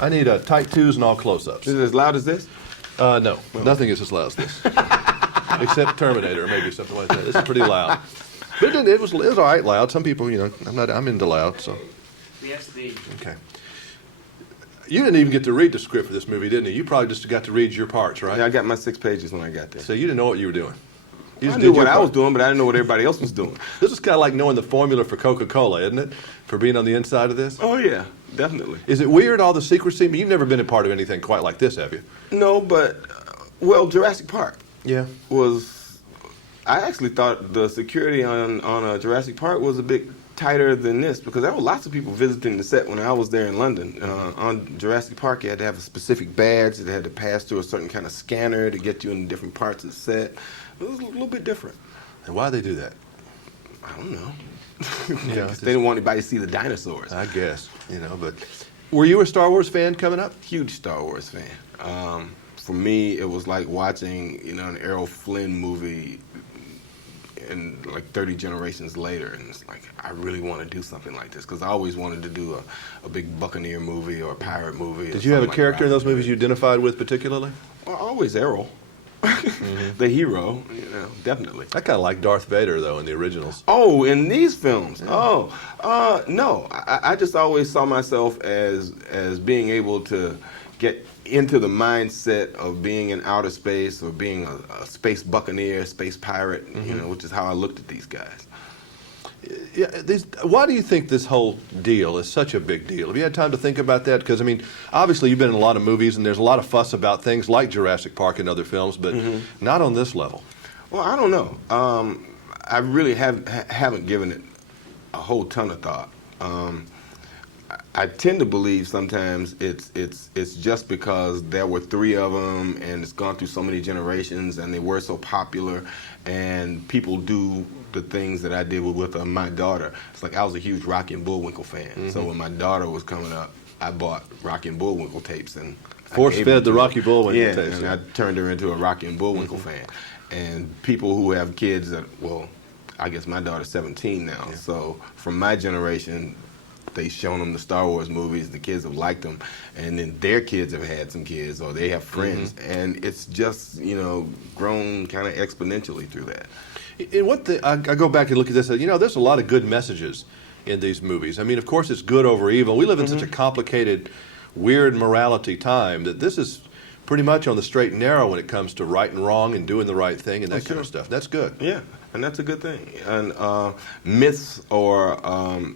I need tight 2s and all close-ups. Is it as loud as this? No, nothing is as loud as this. Except Terminator or maybe something like that. This is pretty loud. But it was all right loud. Some people, I'm into loud, so. We have speed. Okay. You didn't even get to read the script for this movie, didn't you? You probably just got to read your parts, right? Yeah, I got my 6 pages when I got there. So you didn't know what you were doing. You I just knew did your what I part. was doing, but I didn't know what everybody else was doing. This is kind of like knowing the formula for Coca-Cola, isn't it? For being on the inside of this? Oh, yeah, definitely. Is it weird, all the secrecy? I mean, you've never been a part of anything quite like this, have you? No, but, well, Jurassic Park Yeah. was, I actually thought the security on Jurassic Park was a bit tighter than this, because there were lots of people visiting the set when I was there in London. On Jurassic Park, you had to have a specific badge that had to pass through a certain kind of scanner to get you in different parts of the set. It was a little bit different. And why'd they do that? I don't know. Yeah, They didn't want anybody to see the dinosaurs. I guess, but were you a Star Wars fan coming up? Huge Star Wars fan. For me, it was like watching, an Errol Flynn movie and like 30 generations later, and it's like, I really want to do something like this, because I always wanted to do a big Buccaneer movie or a pirate movie. Did you have a character in those movies you identified with particularly? Well, always Errol. The hero, definitely. I kind of like Darth Vader, though, in the originals. Oh, in these films? Yeah. No. I just always saw myself as being able to get into the mindset of being in outer space or being a space buccaneer, space pirate, which is how I looked at these guys. Yeah, why do you think this whole deal is such a big deal? Have you had time to think about that? Because, obviously you've been in a lot of movies and there's a lot of fuss about things like Jurassic Park and other films, but not on this level. Well, I don't know. I really haven't given it a whole ton of thought. I tend to believe sometimes it's just because there were 3 of them and it's gone through so many generations and they were so popular, and people do the things that I did with my daughter. It's like I was a huge Rocky and Bullwinkle fan. So when my daughter was coming up, I bought Rocky and Bullwinkle tapes and force-fed the Rocky Bullwinkle tapes. And I turned her into a Rocky and Bullwinkle fan. And people who have kids I guess my daughter's 17 now. Yeah. So from my generation, they've shown them the Star Wars movies, the kids have liked them, and then their kids have had some kids or they have friends, and it's just, grown kind of exponentially through that. And I go back and look at this, there's a lot of good messages in these movies. Of course it's good over evil. We live in such a complicated, weird morality time that this is pretty much on the straight and narrow when it comes to right and wrong and doing the right thing and that kind of stuff. That's good. Yeah. And that's a good thing. And myths or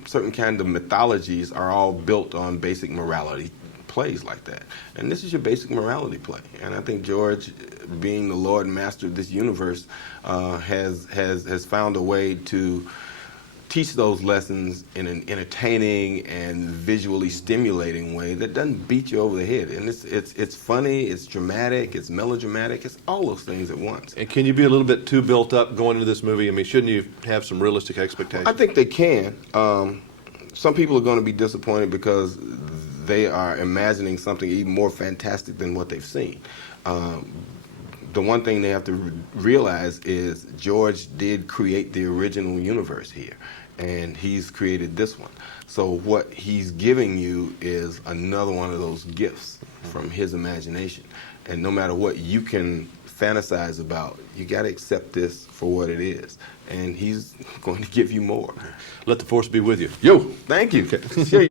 certain kind of mythologies are all built on basic morality plays like that. And this is your basic morality play. And I think George, being the Lord and Master of this universe, has found a way to teach those lessons in an entertaining and visually stimulating way that doesn't beat you over the head. And it's funny, it's dramatic, it's melodramatic, it's all those things at once. And can you be a little bit too built up going into this movie? Shouldn't you have some realistic expectations? I think they can. Some people are going to be disappointed because they are imagining something even more fantastic than what they've seen. The one thing they have to realize is George did create the original universe here, and he's created this one. So what he's giving you is another one of those gifts from his imagination. And no matter what you can fantasize about, you got to accept this for what it is. And he's going to give you more. Let the force be with you. Yo! Thank you. Okay.